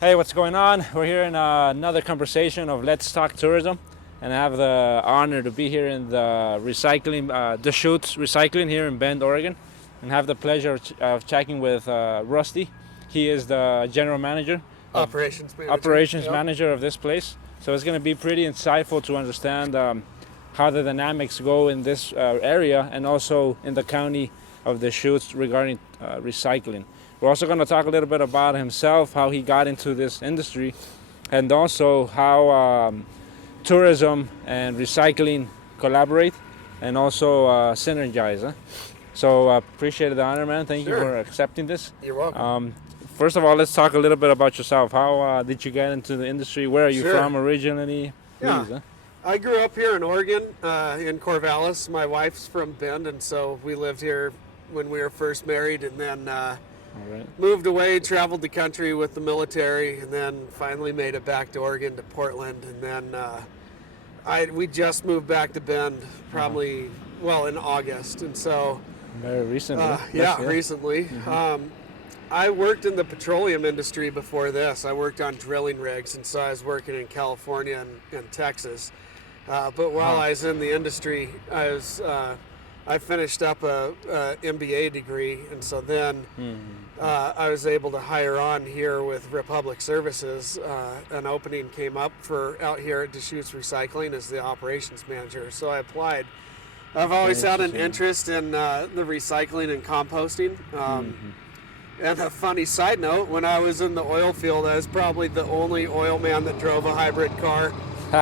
Hey, what's going on? We're here in another conversation of Let's Talk Tourism, and I have the honor to be here in the Deschutes Recycling here in Bend, Oregon, and have the pleasure of chatting with Rusty. He is the general manager, operations manager of this place. So it's going to be pretty insightful to understand how the dynamics go in this area and also in the county of Deschutes regarding recycling. We're also going to talk a little bit about himself, how he got into this industry, and also how tourism and recycling collaborate and also synergize. So appreciate the honor, man. Thank you for accepting this. You're welcome. First of all, let's talk a little bit about yourself. How did you get into the industry? Where are you from originally? Yeah. Please, I grew up here in Oregon, in Corvallis. My wife's from Bend, and so we lived here when we were first married, and then moved away, traveled the country with the military, and then finally made it back to Oregon, to Portland, and then we just moved back to Bend probably, in August, and so... Very recently. Recently. Mm-hmm. I worked in the petroleum industry before this. I worked on drilling rigs, and so I was working in California and Texas. But while I was in the industry, I finished up a MBA degree, and so then I was able to hire on here with Republic Services. An opening came up for out here at Deschutes Recycling as the operations manager, so I applied. I've always had an interest in the recycling and composting. And a funny side note, when I was in the oil field, I was probably the only oil man that drove a hybrid car.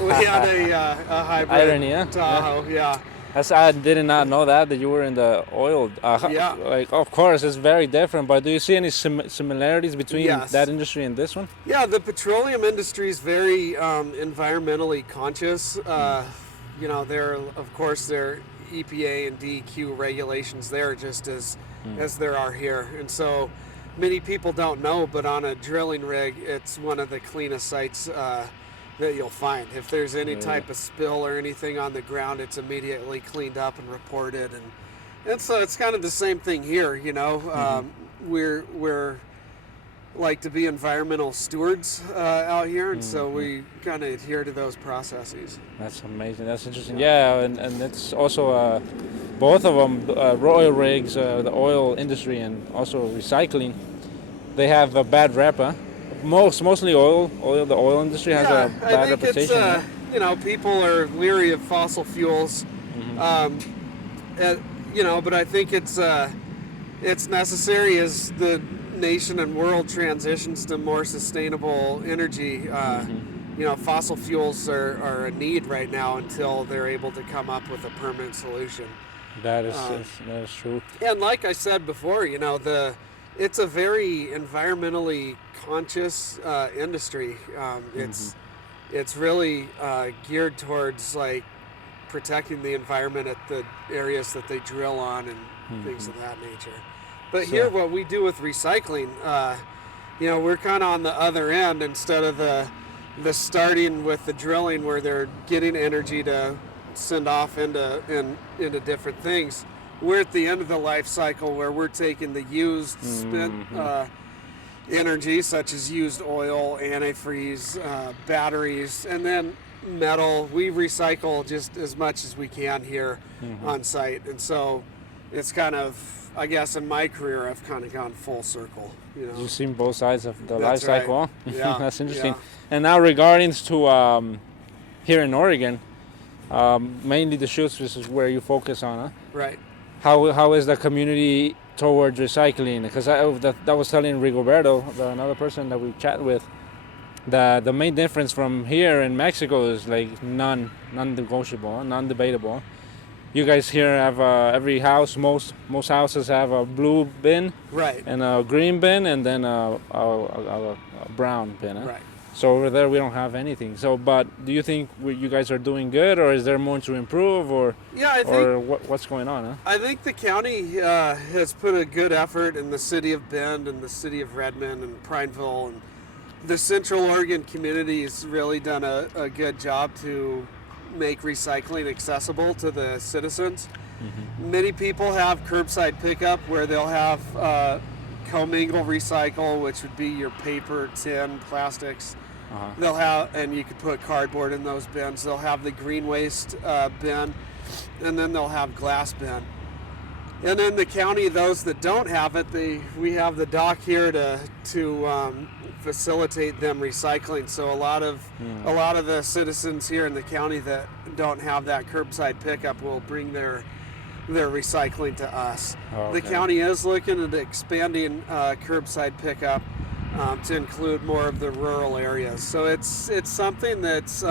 We had a hybrid Tahoe, I did not know that you were in the oil. Like, of course, it's very different, but do you see any similarities between that industry and this one? Yeah, the petroleum industry is very environmentally conscious. There are EPA and DEQ regulations there just as there are here. And so many people don't know, but on a drilling rig, it's one of the cleanest sites that you'll find. If there's any type of spill or anything on the ground, it's immediately cleaned up and reported. And so it's kind of the same thing here, We're like to be environmental stewards out here, and so we kind of adhere to those processes. That's amazing. That's interesting. Yeah, and it's also both of them, oil rigs, the oil industry, and also recycling. They have a bad rep. Mostly the oil industry has a bad reputation. I think it's people are leery of fossil fuels, but I think it's necessary as the nation and world transitions to more sustainable energy. Fossil fuels are a need right now until they're able to come up with a permanent solution. That is true. And like I said before, it's a very environmentally conscious industry. It's really geared towards like protecting the environment at the areas that they drill on and things of that nature. But here, what we do with recycling, we're kind of on the other end instead of the starting with the drilling where they're getting energy to send off into different things. We're at the end of the life cycle where we're taking the used, spent energy, such as used oil, antifreeze, batteries, and then metal. We recycle just as much as we can here on site. And so it's kind of, I guess in my career, I've kind of gone full circle. You've seen both sides of the life cycle. Yeah. That's interesting. And now regarding to here in Oregon, mainly the Deschutes is where you focus on, Right. How is the community towards recycling? Because I was telling Rigoberto, another person that we chat with, that the main difference from here in Mexico is like non-negotiable, non-debatable. You guys here have every house, most houses have a blue bin, and a green bin, and then a brown bin. Right. So over there we don't have anything. So, but do you think you guys are doing good, or is there more to improve, or what's going on? I think the county has put a good effort in the city of Bend and the city of Redmond and Prineville, and the Central Oregon community has really done a good job to make recycling accessible to the citizens. Many people have curbside pickup where they'll have commingle recycle, which would be your paper, tin, plastics. They'll have, and you could put cardboard in those bins. They'll have the green waste bin, and then they'll have glass bin. And in the county, those that don't have it, we have the dock here to facilitate them recycling. So a lot of the citizens here in the county that don't have that curbside pickup will bring their recycling to us. Okay. The county is looking at expanding curbside pickup to include more of the rural areas. So it's something that's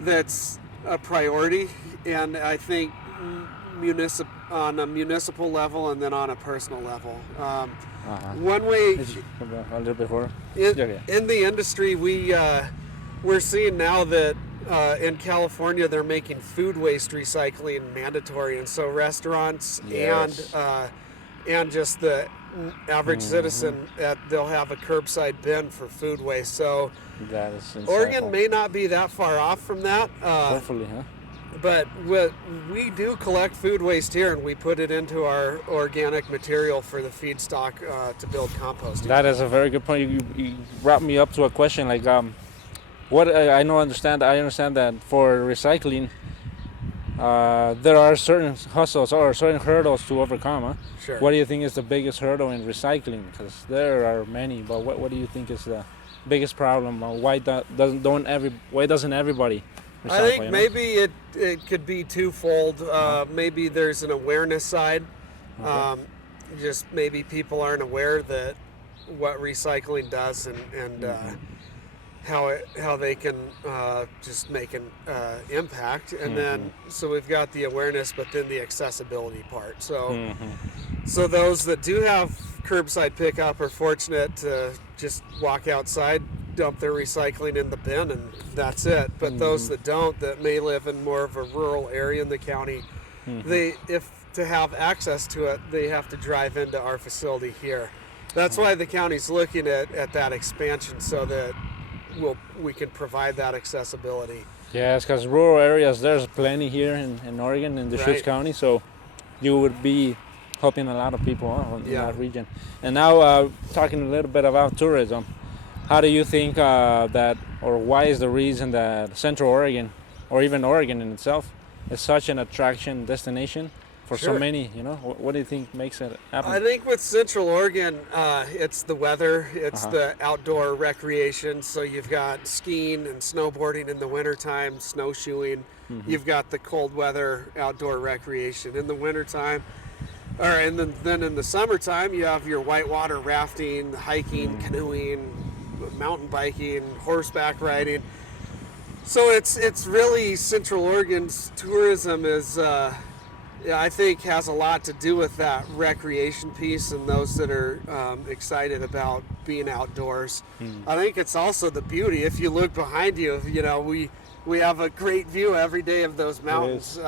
that's a priority, and I think on a municipal level and then on a personal level. One way a little bit more. In the industry, we're seeing now that in California they're making food waste recycling mandatory, and so restaurants and just the average citizen, they'll have a curbside bin for food waste. So that is insightful. Oregon may not be that far off from that. Hopefully, huh? But we do collect food waste here, and we put it into our organic material for the feedstock to build compost. That is a very good point. You brought me up to a question like, what I understand that for recycling, there are certain hustles or certain hurdles to overcome. Huh? Sure. What do you think is the biggest hurdle in recycling? Because there are many, but what do you think is the biggest problem? Why doesn't everybody recycle? I think maybe it could be twofold. Maybe there's an awareness side. Just maybe people aren't aware that what recycling does and how they can just make an impact. And then so we've got the awareness, but then the accessibility part. So so those that do have curbside pickup are fortunate to just walk outside, dump their recycling in the bin, and that's it. But those that don't, that may live in more of a rural area in the county, if to have access to it, they have to drive into our facility here. That's why the county's looking at that expansion, so that we can provide that accessibility. Yes, because rural areas, there's plenty here in Oregon, in Deschutes County, so you would be helping a lot of people in that region. And now talking a little bit about tourism. How do you think that, or why is the reason that Central Oregon, or even Oregon in itself, is such an attraction destination for so many? What do you think makes it happen? I think with Central Oregon, it's the weather, it's the outdoor recreation. So you've got skiing and snowboarding in the wintertime, snowshoeing. You've got the cold weather outdoor recreation in the wintertime. And then in the summertime, you have your whitewater rafting, hiking, canoeing, mountain biking, horseback riding. So it's really Central Oregon's tourism is, I think, has a lot to do with that recreation piece and those that are excited about being outdoors. I think it's also the beauty. If you look behind you, we have a great view every day of those mountains.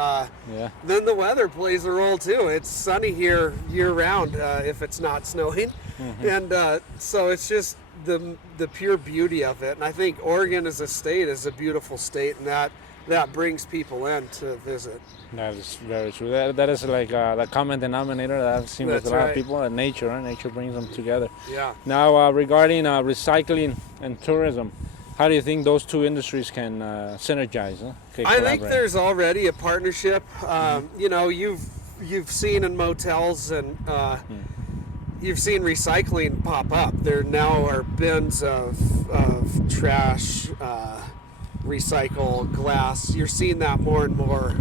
Then the weather plays a role too. It's sunny here year round if it's not snowing, and so it's just the pure beauty of it. And I think Oregon as a state is a beautiful state, and that brings people in to visit. That is very true. That is like the common denominator that I've seen with a lot of people. Nature brings them together. Yeah. Now regarding recycling and tourism, how do you think those two industries can synergize? I think there's already a partnership. You've seen in motels and you've seen recycling pop up. There now are bins of trash, recycle, glass. You're seeing that more and more.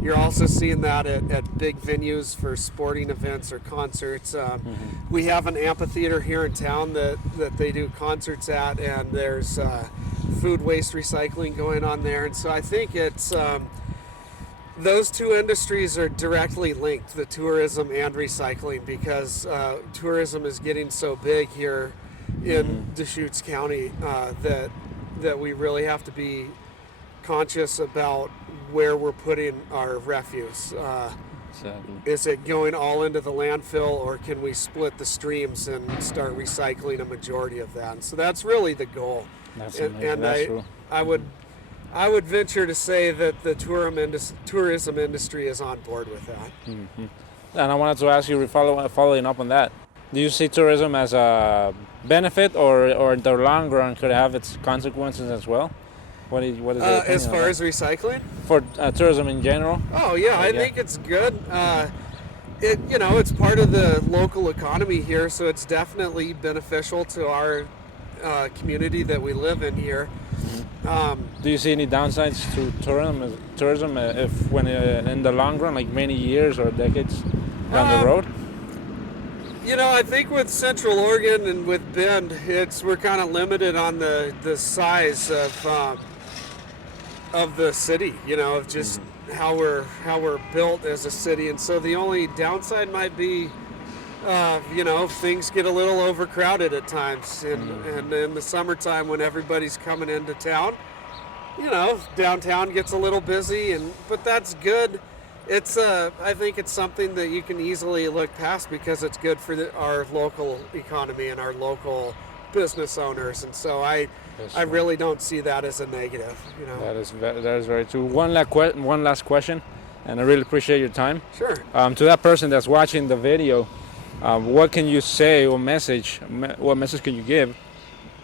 You're also seeing that at big venues for sporting events or concerts. We have an amphitheater here in town that they do concerts at, and there's food waste recycling going on there. And so I think it's those two industries are directly linked, the tourism and recycling, because tourism is getting so big here in Deschutes County that we really have to be conscious about where we're putting our refuse. Is it going all into the landfill, or can we split the streams and start recycling a majority of that? And so that's really the goal. That's true. I would venture to say that the tourism industry is on board with that. And I wanted to ask you, following up on that, Do you see tourism as a benefit, or in the long run could have its consequences as well? What is your opinion As on far that? as recycling? For tourism in general? Oh yeah, I Yeah. think it's good. It's part of the local economy here, so it's definitely beneficial to our community that we live in here. Do you see any downsides to tourism if when in the long run, like many years or decades down the Um, road? I think with Central Oregon and with Bend, we're kind of limited on the size of the city. Of just how we're built as a city, and so the only downside might be, things get a little overcrowded at times, and in the summertime when everybody's coming into town, downtown gets a little busy, but that's good. I think it's something that you can easily look past because it's good for our local economy and our local business owners, and so I really don't see that as a negative. That is very true. One last question, and I really appreciate your time. Sure. To that person that's watching the video, what can you say or what message can you give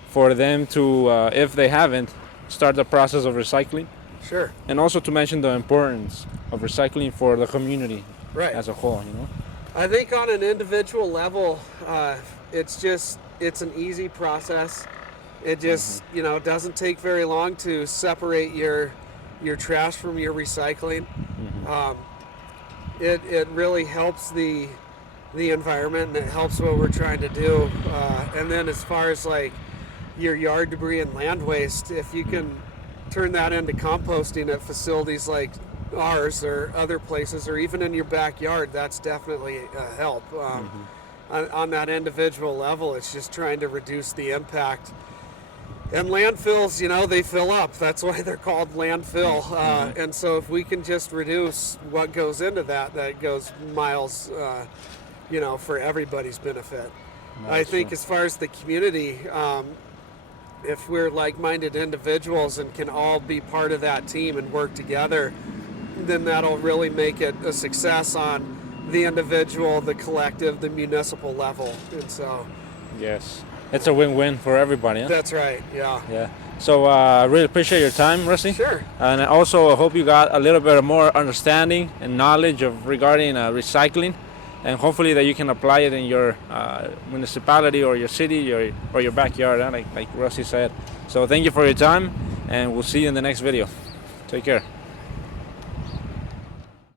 for them to, if they haven't, start the process of recycling? Sure. And also to mention the importance of recycling for the community Right. as a whole, I think on an individual level, it's an easy process. It just, doesn't take very long to separate your trash from your recycling. It really helps the environment, and it helps what we're trying to do. And then as far as like your yard debris and land waste, if you can turn that into composting at facilities like ours or other places, or even in your backyard, that's definitely a help. On that individual level, it's just trying to reduce the impact. And landfills, they fill up. That's why they're called landfill. And so if we can just reduce what goes into that goes miles, for everybody's benefit. I think as far as the community, if we're like-minded individuals and can all be part of that team and work together, then that'll really make it a success on the individual, the collective, the municipal level. And so Yes, it's a win-win for everybody. Huh? that's right. Yeah. Yeah. So I really appreciate your time, Rusty. Sure. And I also hope you got a little bit more understanding and knowledge regarding recycling, and hopefully that you can apply it in your municipality or your city or your backyard, like Rusty said. So thank you for your time, and we'll see you in the next video. Take care.